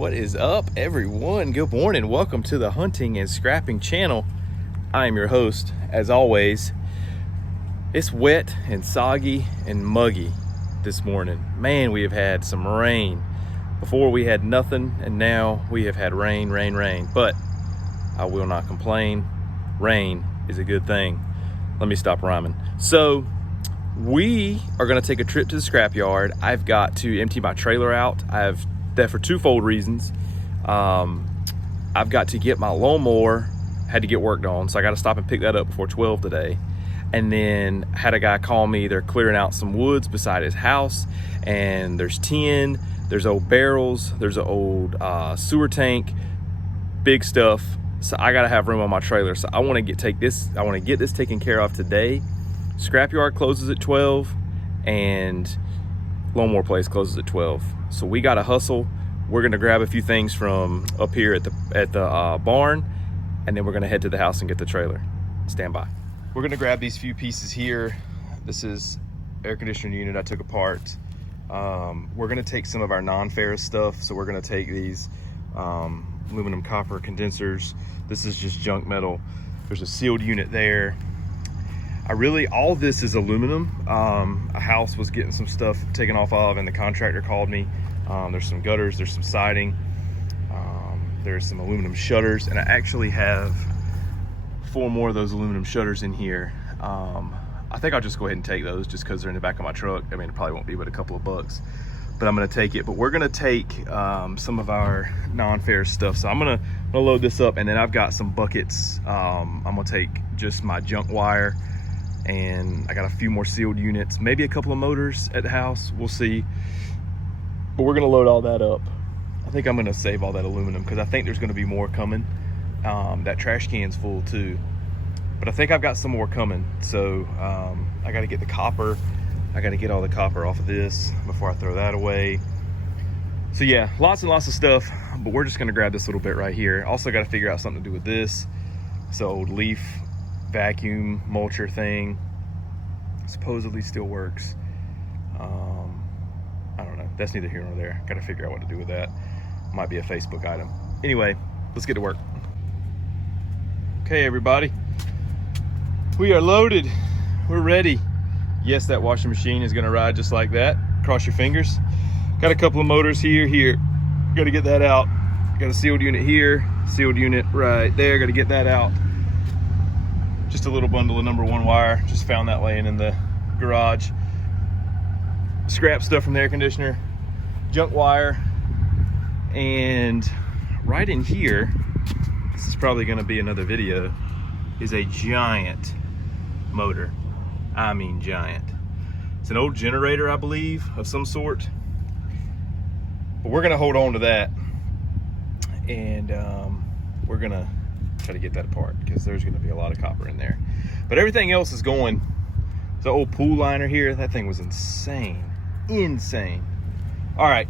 What is up, everyone? Good morning. Welcome to the Hunting and Scrapping channel. I am your host. As always, it's wet and soggy and muggy this morning. Man, we have had some rain. Before we had nothing, and now we have had rain. But I will not complain. Rain is a good thing. Let me stop rhyming. So we are gonna take a trip to the scrapyard. I've got to empty my trailer out. I've that for twofold reasons. I've got to get my lawnmower, had to get worked on, so I got to stop and pick that up before 12 today. And then had a guy call me. They're clearing out some woods beside his house, and there's tin, there's old barrels, there's an old sewer tank, big stuff. So I got to have room on my trailer. So I want to get this taken care of today. Scrapyard closes at 12, and lawnmower place closes at 12. So we got to hustle. We're gonna grab a few things from up here at the barn, and then we're gonna head to the house and get the trailer. Stand by. We're gonna grab these few pieces here. This is air conditioning unit I took apart. We're gonna take some of our non-ferrous stuff. So we're gonna take these aluminum copper condensers. This is just junk metal. There's a sealed unit there. All this is aluminum. A house was getting some stuff taken off of, and the contractor called me. There's some gutters, there's some siding, there's some aluminum shutters, and I actually have 4 more of those aluminum shutters in here. I think I'll just go ahead and take those just because they're in the back of my truck. I mean, it probably won't be but a couple of bucks, but I'm gonna take it. But we're gonna take some of our non-ferrous stuff. So I'm gonna load this up, and then I've got some buckets. I'm gonna take just my junk wire, and I got a few more sealed units, maybe a couple of motors at the house, we'll see. But we're gonna load all that up. I think I'm gonna save all that aluminum because I think there's gonna be more coming. That trash can's full too, but I think I've got some more coming. So I gotta get the copper. I gotta get all the copper off of this before I throw that away. So yeah, lots and lots of stuff, but we're just gonna grab this little bit right here. Also gotta figure out something to do with this. It's an old leaf vacuum mulcher thing, supposedly still works. I don't know, that's neither here nor there. Gotta figure out what to do with that. Might be a Facebook item. Anyway, let's get to work. Okay, everybody, we are loaded. We're ready. Yes, that washing machine is gonna ride just like that. Cross your fingers. Got a couple of motors here. Gotta get that out. Got a sealed unit here, sealed unit right there. Gotta get that out. Just a little bundle of number 1 wire. Just found that laying in the garage. Scrap stuff from the air conditioner, junk wire, and right in here, this is probably gonna be another video, is a giant motor. I mean giant. It's an old generator, I believe, of some sort. But we're gonna hold on to that, and we're gonna try to get that apart because there's going to be a lot of copper in there. But everything else is going. The old pool liner here, that thing was insane. All right,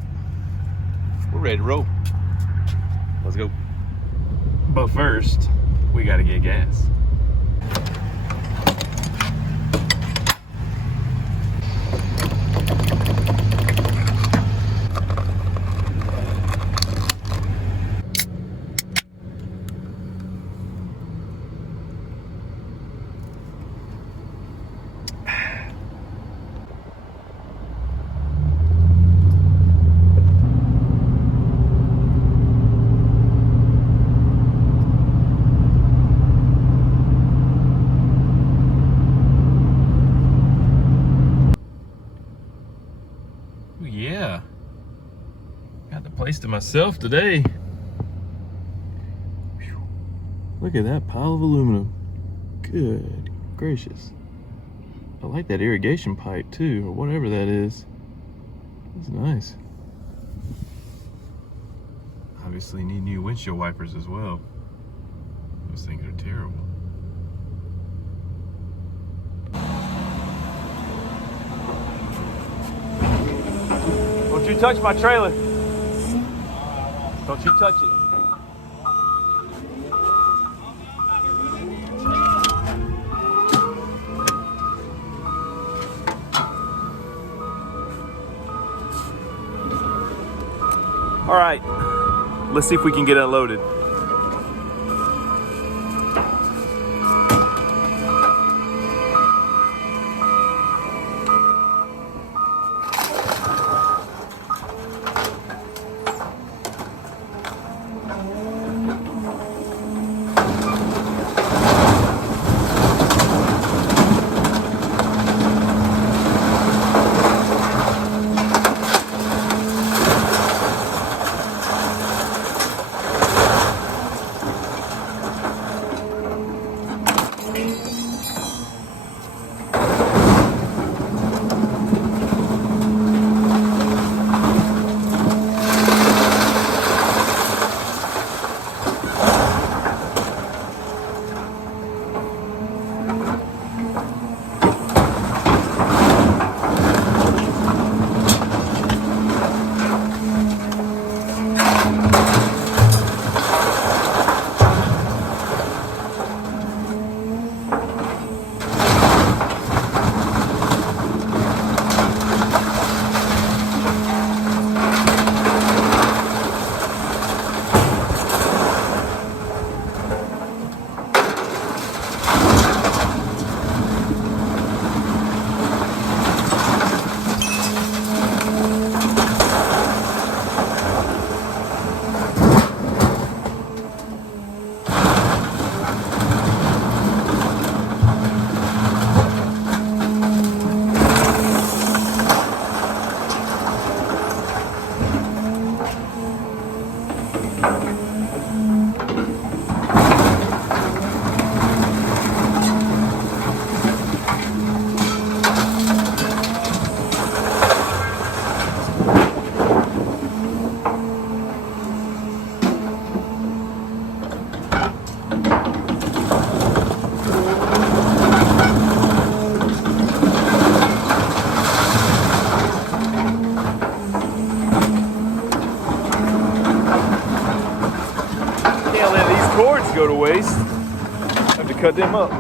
we're ready to roll. Let's go. But first, we got to get gas. Yeah, got the place to myself today. Whew. Look at that pile of aluminum. Good gracious. I like that irrigation pipe too, or whatever that is. That's nice. Obviously need new windshield wipers as well. Those things are terrible. Don't you touch my trailer. Don't you touch it. All right, Let's see if we can get unloaded. Can't let these cords go to waste. Have to cut them up.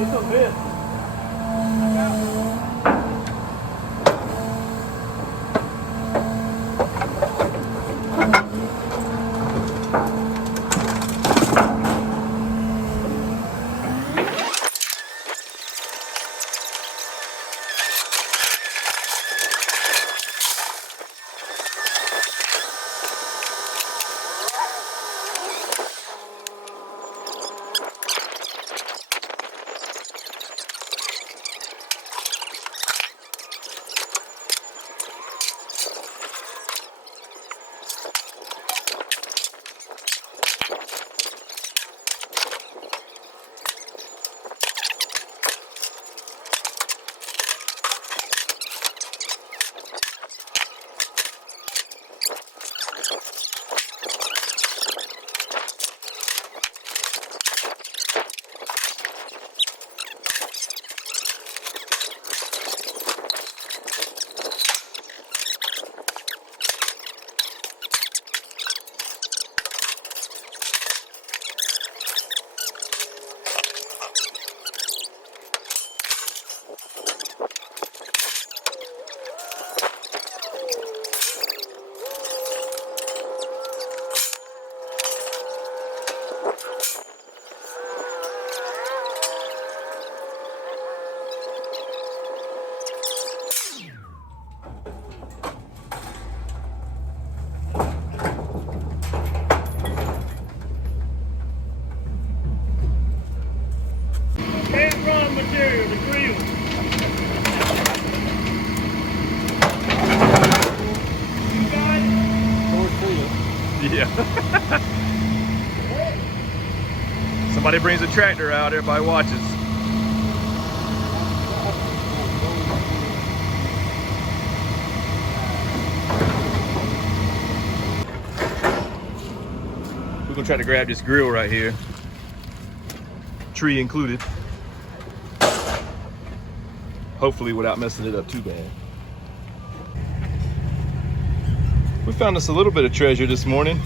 It's a bit. Material, the grill. You got it? Yeah. Somebody brings a tractor out, everybody watches. We're gonna try to grab this grill right here. Tree included. hopefully without messing it up too bad. We found us a little bit of treasure this morning.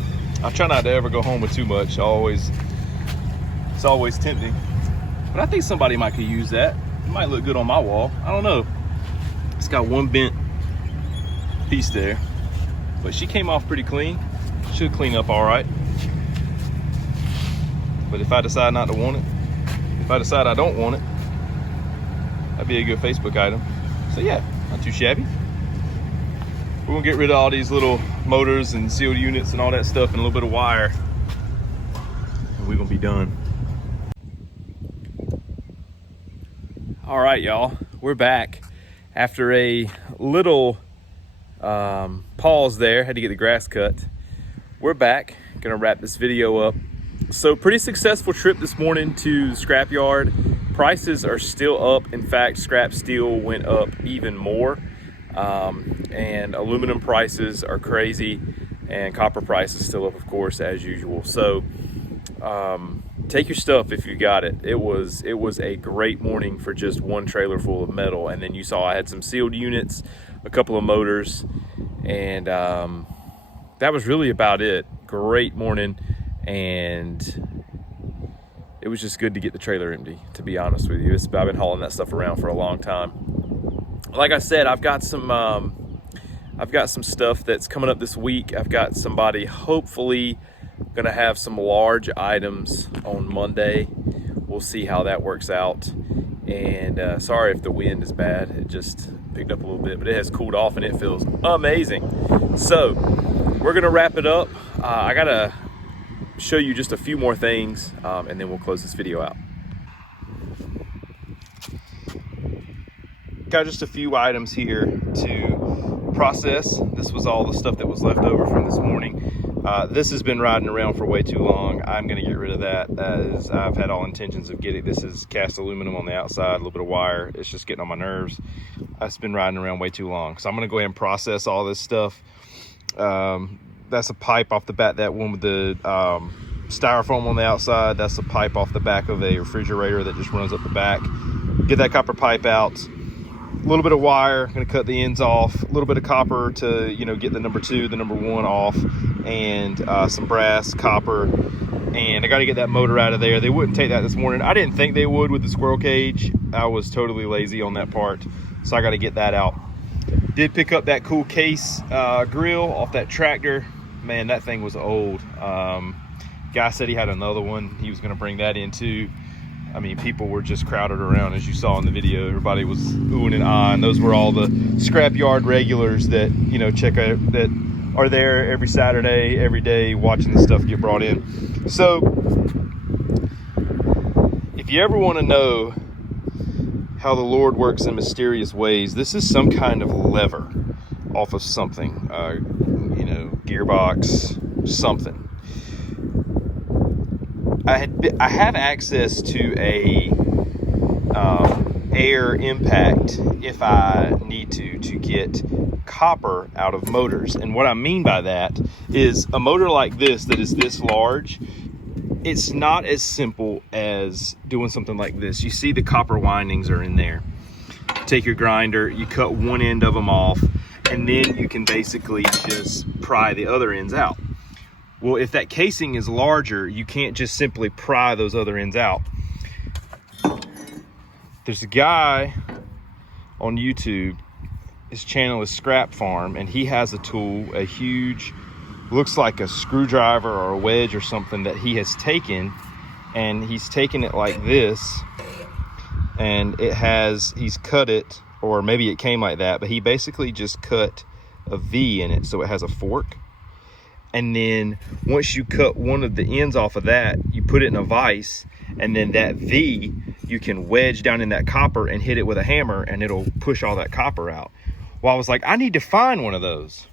I try not to ever go home with too much. It's always tempting. But I think somebody might could use that. It might look good on my wall. I don't know. It's got one bent piece there, but she came off pretty clean. Should clean up all right. But if I decide not to want it, if I decide I don't want it, that'd be a good Facebook item. So yeah, not too shabby. We're gonna get rid of all these little motors and sealed units and all that stuff and a little bit of wire, and we're gonna be done. All right, y'all, we're back after a little pause there. Had to get the grass cut. We're back, gonna wrap this video up. So pretty successful trip this morning to the scrapyard. Prices are still up. In fact, scrap steel went up even more. And aluminum prices are crazy, and copper price is still up, of course, as usual. So take your stuff if you got it. It was a great morning for just one trailer full of metal. And then you saw I had some sealed units, a couple of motors, and that was really about it. Great morning, and it was just good to get the trailer empty, to be honest with you. I've been hauling that stuff around for a long time. Like I said, I've got some stuff that's coming up this week. I've got somebody hopefully gonna have some large items on Monday. We'll see how that works out. And sorry if the wind is bad. It just picked up a little bit, but it has cooled off and it feels amazing. So we're gonna wrap it up. I gotta show you just a few more things, and then we'll close this video out. Got just a few items here to process. This was all the stuff that was left over from this morning. This has been riding around for way too long. I'm gonna get rid of that, as I've had all intentions of getting. This is cast aluminum on the outside, a little bit of wire. It's just getting on my nerves. It's been riding around way too long. So I'm gonna go ahead and process all this stuff. That's a pipe off the back, that one with the styrofoam on the outside. That's a pipe off the back of a refrigerator that just runs up the back. Get that copper pipe out. A little bit of wire, gonna cut the ends off, a little bit of copper to, you know, get the number 2, the number 1 off, and some brass, copper, and I got to get that motor out of there. They wouldn't take that this morning. I didn't think they would with the squirrel cage. I was totally lazy on that part, so I got to get that out. Did pick up that cool case grill off that tractor. Man, that thing was old. Guy said he had another one. He was gonna bring that in too. I mean, people were just crowded around, as you saw in the video. Everybody was oohing and ahhing. Those were all the scrapyard regulars that, you know, check out, that are there every Saturday, every day, watching the stuff get brought in. So if you ever want to know how the Lord works in mysterious ways, this is some kind of lever off of something, you know, gearbox, something. I have access to a air impact if I need to get copper out of motors. And what I mean by that is a motor like this that is this large, it's not as simple as doing something like this. You see the copper windings are in there. Take your grinder, you cut one end of them off, and then you can basically just pry the other ends out. Well, if that casing is larger, you can't just simply pry those other ends out. There's a guy on YouTube, his channel is Scrap Farm, and he has a tool, a huge, looks like a screwdriver or a wedge or something that he has taken, and he's taken it like this, and he's cut it, or maybe it came like that, but he basically just cut a V in it so it has a fork. And then once you cut one of the ends off of that, you put it in a vise, and then that V, you can wedge down in that copper and hit it with a hammer, and it'll push all that copper out. Well, I was like, I need to find one of those.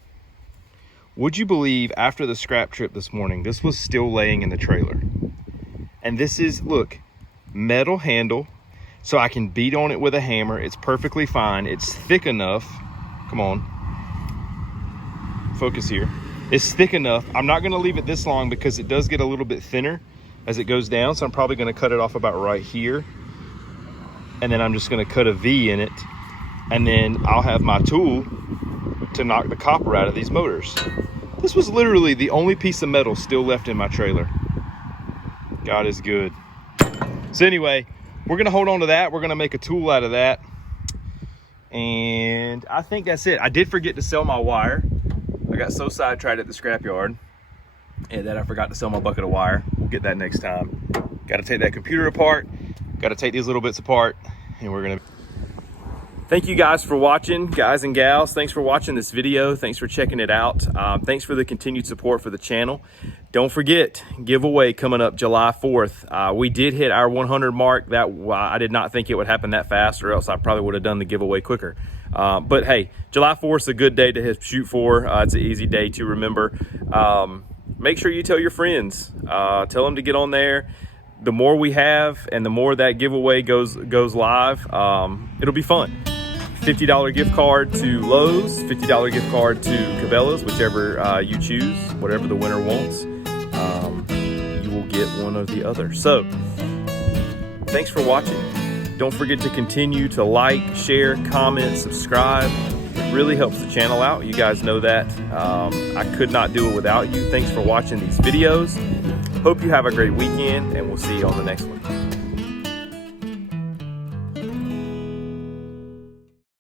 Would you believe, after the scrap trip this morning, this was still laying in the trailer? And this is, look, metal handle, so I can beat on it with a hammer. It's perfectly fine. It's thick enough. Come on. Focus here. It's thick enough. I'm not gonna leave it this long because it does get a little bit thinner as it goes down. So I'm probably gonna cut it off about right here. And then I'm just gonna cut a V in it. and then I'll have my tool to knock the copper out of these motors. This was literally the only piece of metal still left in my trailer. God is good. So anyway, we're gonna hold on to that. We're gonna make a tool out of that. And I think that's it. I did forget to sell my wire. I got so sidetracked at the scrapyard and that I forgot to sell my bucket of wire. We'll get that next time. Got to take that computer apart. Got to take these little bits apart, and we're gonna. Thank you guys for watching, guys and gals. Thanks for watching this video. Thanks for checking it out. Thanks for the continued support for the channel. Don't forget, giveaway coming up July 4th. We did hit our 100 mark. That I did not think it would happen that fast, or else I probably would have done the giveaway quicker. But hey, July 4th is a good day to shoot for. It's an easy day to remember. Make sure you tell your friends. Tell them to get on there. The more we have and the more that giveaway goes live, it'll be fun. $50 gift card to Lowe's, $50 gift card to Cabela's, whichever you choose, whatever the winner wants. You will get one or the other. So, thanks for watching. Don't forget to continue to like, share, comment, subscribe. It really helps the channel out. You guys know that. I could not do it without you. Thanks for watching these videos. Hope you have a great weekend, and we'll see you on the next one.